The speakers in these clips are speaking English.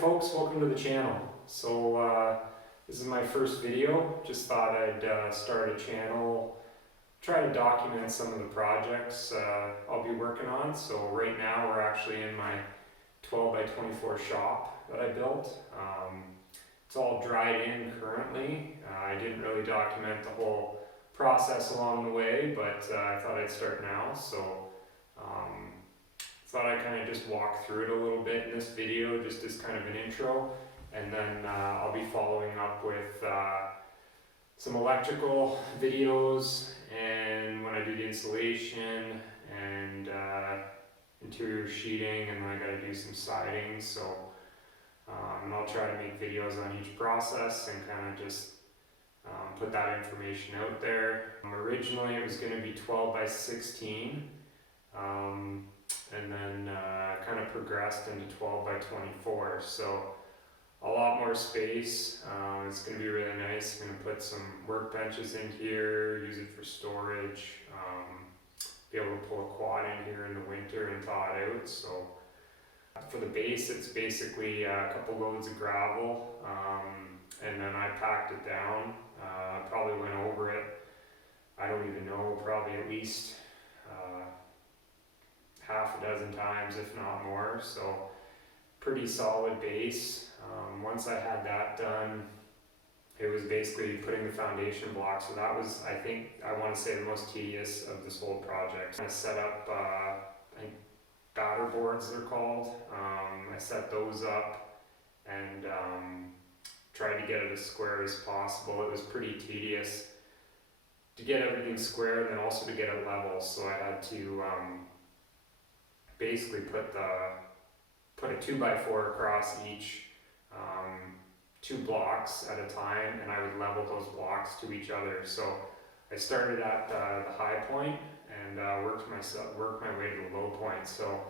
folks, welcome to the channel. So this is my first video. Just thought I'd start a channel, try to document some of the projects I'll be working on. So right now we're actually in my 12 by 24 shop that I built. It's all dried in currently. I didn't really document the whole process along the way, but I thought I'd start now. So thought I'd kind of just walk through it a little bit in this video, just as kind of an intro, and then I'll be following up with some electrical videos, and when I do the installation, and interior sheeting, and then I gotta do some siding. So and I'll try to make videos on each process and kind of just put that information out there. Originally it was going to be 12 by 16, and then kind of progressed into 12 by 24. So a lot more space. It's going to be really nice. I'm going to put some workbenches in here, use it for storage, be able to pull a quad in here in the winter and thaw it out. So for the base, it's basically a couple loads of gravel, and then I packed it down. Probably went over it, I don't even know, probably at least half a dozen times, if not more. So pretty solid base. Once I had that done, it was basically putting the foundation block. So that was, I think, I want to say the most tedious of this whole project. I set up, I think batter boards they're called. I set those up and tried to get it as square as possible. It was pretty tedious to get everything square and then also to get it level. So I had to basically put a 2x4 across each two blocks at a time, and I would level those blocks to each other. So I started at the high point and worked my way to the low point. So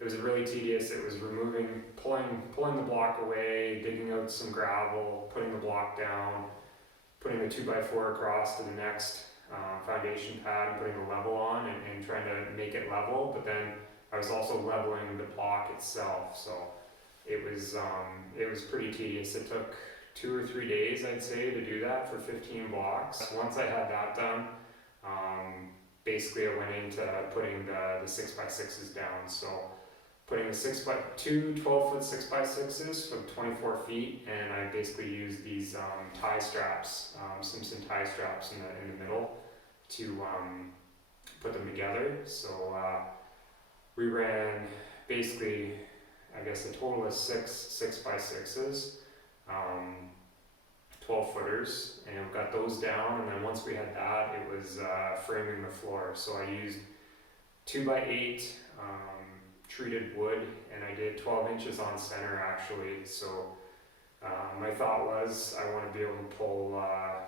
it was really tedious. It was pulling the block away, digging out some gravel, putting the block down, putting the 2x4 across to the next foundation pad, and putting the level on and trying to make it level. But then I was also leveling the block itself. So it was pretty tedious. It took 2 or 3 days, I'd say, to do that for 15 blocks. Once I had that done, basically I went into putting the 6x6s down. So putting the 2 12-foot 6x6s for 24 feet, and I basically used these tie straps, Simpson tie straps in the middle to put them together. So we ran basically, I guess, a total of 6 6x6s, 12 footers, and we got those down. And then once we had that, it was framing the floor. So I used 2x8 treated wood, and I did 12 inches on center actually. So my thought was I want to be able to pull a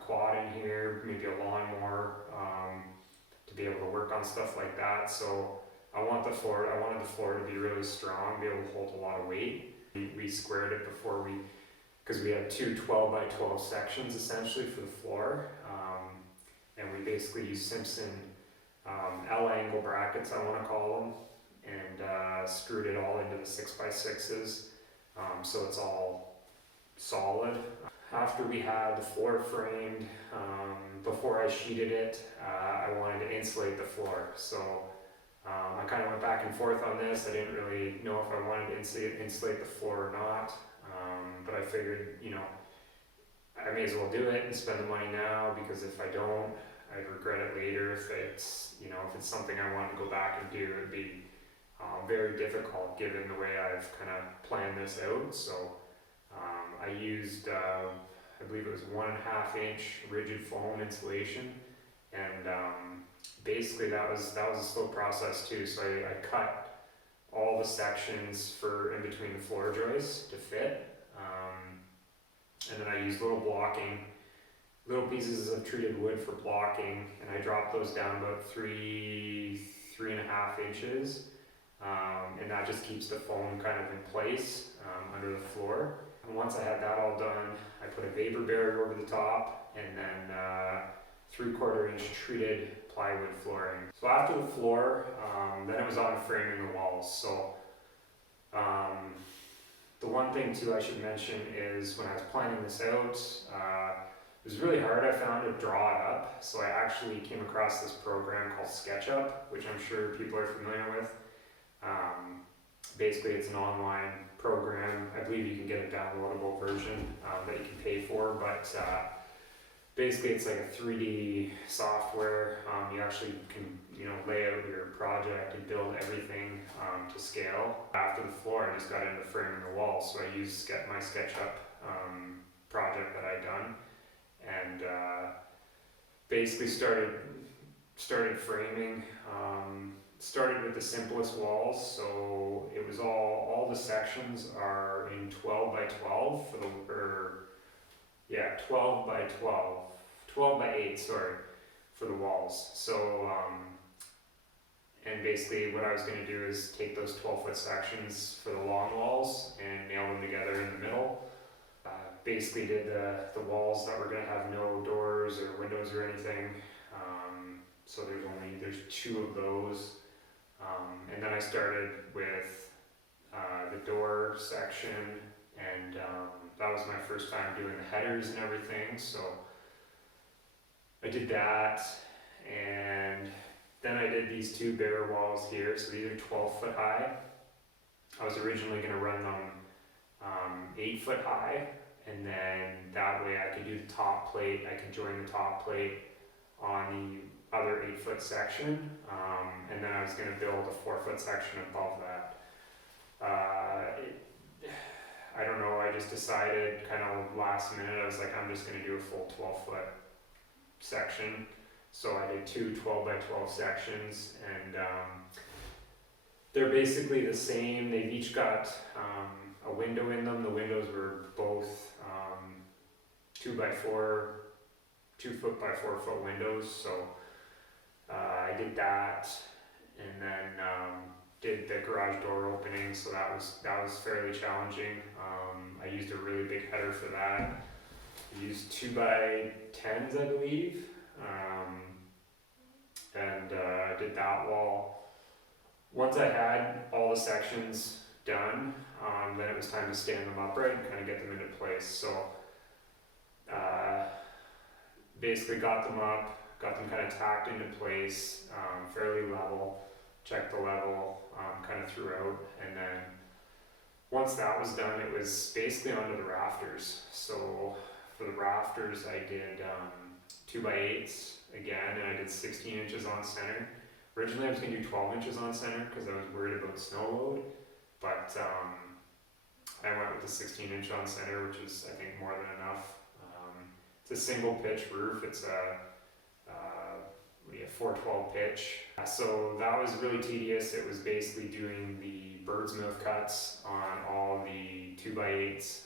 quad in here, maybe a lawnmower, to be able to work on stuff like that. So I wanted the floor to be really strong, be able to hold a lot of weight. We squared it before because we had two 12 by 12 sections essentially for the floor, and we basically used Simpson L-angle brackets, I want to call them, and screwed it all into the 6x6s, so it's all solid. After we had the floor framed, before I sheeted it, I wanted to insulate the floor. So I kind of went back and forth on this. I didn't really know if I wanted to insulate the floor or not, but I figured, I may as well do it and spend the money now, because if I don't, I'd regret it later. If it's something I want to go back and do, it'd be very difficult given the way I've kind of planned this out. So I used, I believe it was 1.5 inch rigid foam insulation, and basically that was a slow process too. So I cut all the sections for in between the floor joists to fit, and then I used little pieces of treated wood for blocking, and I dropped those down about 3.5 inches, and that just keeps the foam kind of in place under the floor. And once I had that all done, I put a vapor barrier over the top, and then 3/4 inch treated plywood flooring. So after the floor, then it was on framing the walls. So The one thing too I should mention is when I was planning this out, it was really hard I found to draw it up. So I actually came across this program called SketchUp, which I'm sure people are familiar with. Basically it's an online program. I believe you can get a downloadable version that you can pay for, but basically it's like a 3D software. You actually can lay out your project and build everything to scale. After the floor, I just got into framing the walls, so I used my SketchUp project that I'd done, and basically started framing. Started with the simplest walls, so it was all the sections are in 12 by 12 for the 12 by 12, 12 by 8, sorry, for the walls. So and basically what I was going to do is take those 12-foot sections for the long walls and nail them together in the middle. Basically did the walls that were going to have no doors or windows or anything. So there's 2 of those. And then I started with the door section, and that was my first time doing the headers and everything. So I did that, and then I did these 2 bare walls here. So these are 12 foot high. I was originally going to run them 8 foot high, and then that way I could do the top plate. I could join the top plate on the other 8 foot section, and then I was going to build a 4 foot section above that. I don't know, I just decided kind of last minute, I was like, I'm just going to do a full 12 foot section. So I did 2 12 by 12 sections, and they're basically the same. They've each got a window in them. The windows were both 2 by 4, 2 foot by 4 foot windows. So I did that, and then did the garage door opening. So that was fairly challenging. I used a really big header for that. I used 2 by 10s, I believe, and did that wall. Once I had all the sections done, then it was time to stand them upright and kind of get them into place. So basically got them up, got them kind of tacked into place, fairly level, checked the level kind of throughout, and then once that was done, it was basically onto the rafters. So for the rafters, I did 2 by 8s again, and I did 16 inches on center. Originally I was going to do 12 inches on center because I was worried about snow load, but I went with the 16 inch on center, which is I think more than enough. It's a single pitch roof. It's a 412 pitch. So that was really tedious. It was basically doing the bird's mouth cuts on all the 2 by 8s.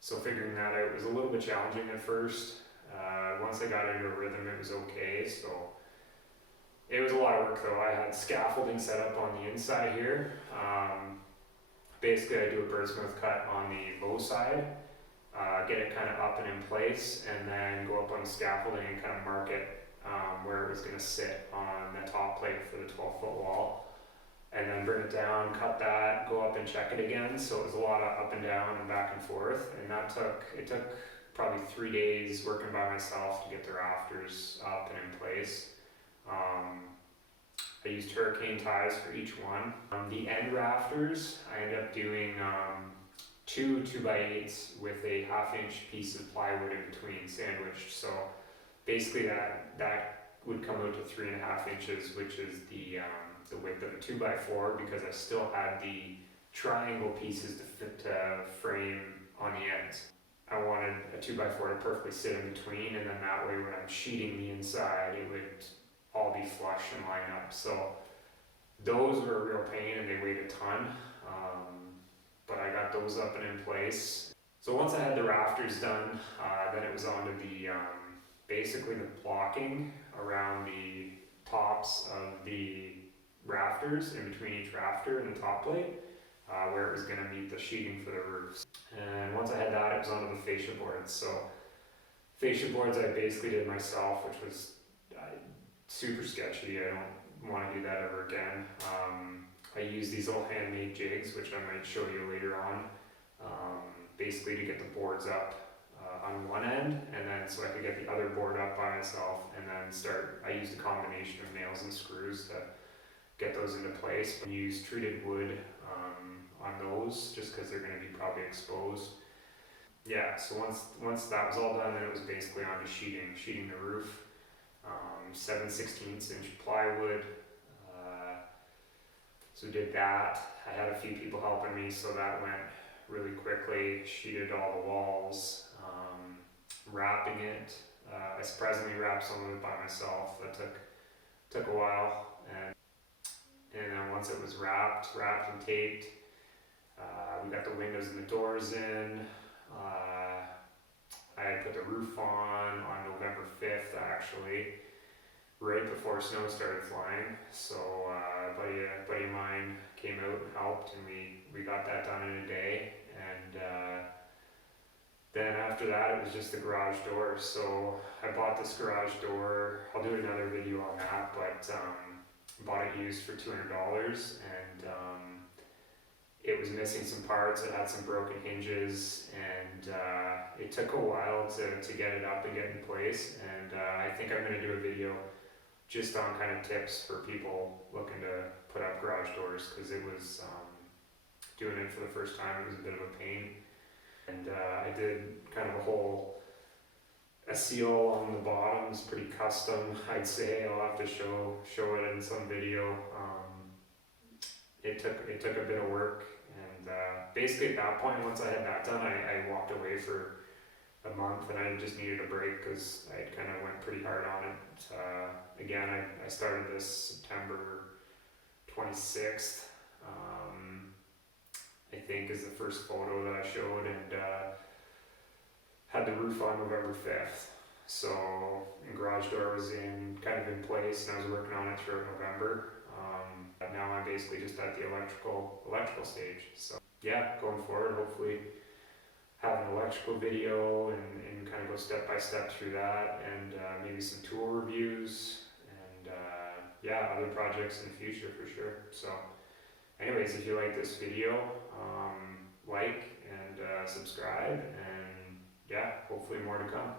So figuring that out was a little bit challenging at first. Once I got into a rhythm, it was okay. So it was a lot of work though. I had scaffolding set up on the inside here. Basically I do a bird's mouth cut on the low side, get it kind of up and in place, and then go up on the scaffolding and kind of mark it where it was going to sit on the top plate for the 12-foot wall, and then bring it down, cut that, go up and check it again. So it was a lot of up and down and back and forth, and it took probably 3 days working by myself to get the rafters up and in place. I used hurricane ties for each one. The end rafters, I ended up doing 2 2 by 8s with a 1/2 inch piece of plywood in between, sandwiched. So basically that would come out to 3.5 inches, which is the width of a 2 by 4, because I still had the triangle pieces to fit to frame on the ends. I wanted a 2 by 4 to perfectly sit in between, and then that way when I'm sheeting the inside, it would all be flush and line up. So those were a real pain, and they weighed a ton, but I got those up and in place. So once I had the rafters done, then it was on to the basically the blocking around the tops of the rafters, in between each rafter and the top plate, where it was going to meet the sheeting for the roofs. And once I had that, it was onto the fascia boards. So fascia boards I basically did myself, which was super sketchy. I don't want to do that ever again. I use these little handmade jigs, which I might show you later on, basically to get the boards up on one end, and then so I could get the other board up by myself, and then I used a combination of nails and screws to get those into place. But use treated wood on those, just because they're going to be probably exposed. Yeah, so once that was all done, then it was basically on to sheeting the roof. 7/16" plywood. So did that. I had a few people helping me, so that went really quickly. Sheeted all the walls, wrapping it. I surprisingly wrapped some of it by myself. That took a while, and then once it was wrapped and taped, we got the windows and the doors in. I put the roof on November 5th, actually, right before snow started flying. So a buddy of mine came out and helped, and we got that done in a day. And then after that, it was just the garage door. So I bought this garage door. I'll do another video on that, but bought it used for $200, and it was missing some parts. It had some broken hinges, and it took a while to get it up and get in place. And I think I'm going to do a video just on kind of tips for people looking to put up garage doors, because it was doing it for the first time. It was a bit of a pain, and I did kind of a seal on the bottom. It's pretty custom, I'd say. I'll have to show it in some video. It took a bit of work, and basically at that point, once I had that done, I walked away for a month, and I just needed a break because I kind of went pretty hard on it. Again, I started this September 26th, I think is the first photo that I showed, and had the roof on November 5th. So, and garage door was kind of in place, and I was working on it throughout November. But now I'm basically just at the electrical stage. So yeah, going forward, hopefully have an electrical video and kind of go step by step through that, and maybe some tool reviews, and yeah, other projects in the future for sure. So anyways, if you like this video, like and subscribe, and yeah, hopefully more to come.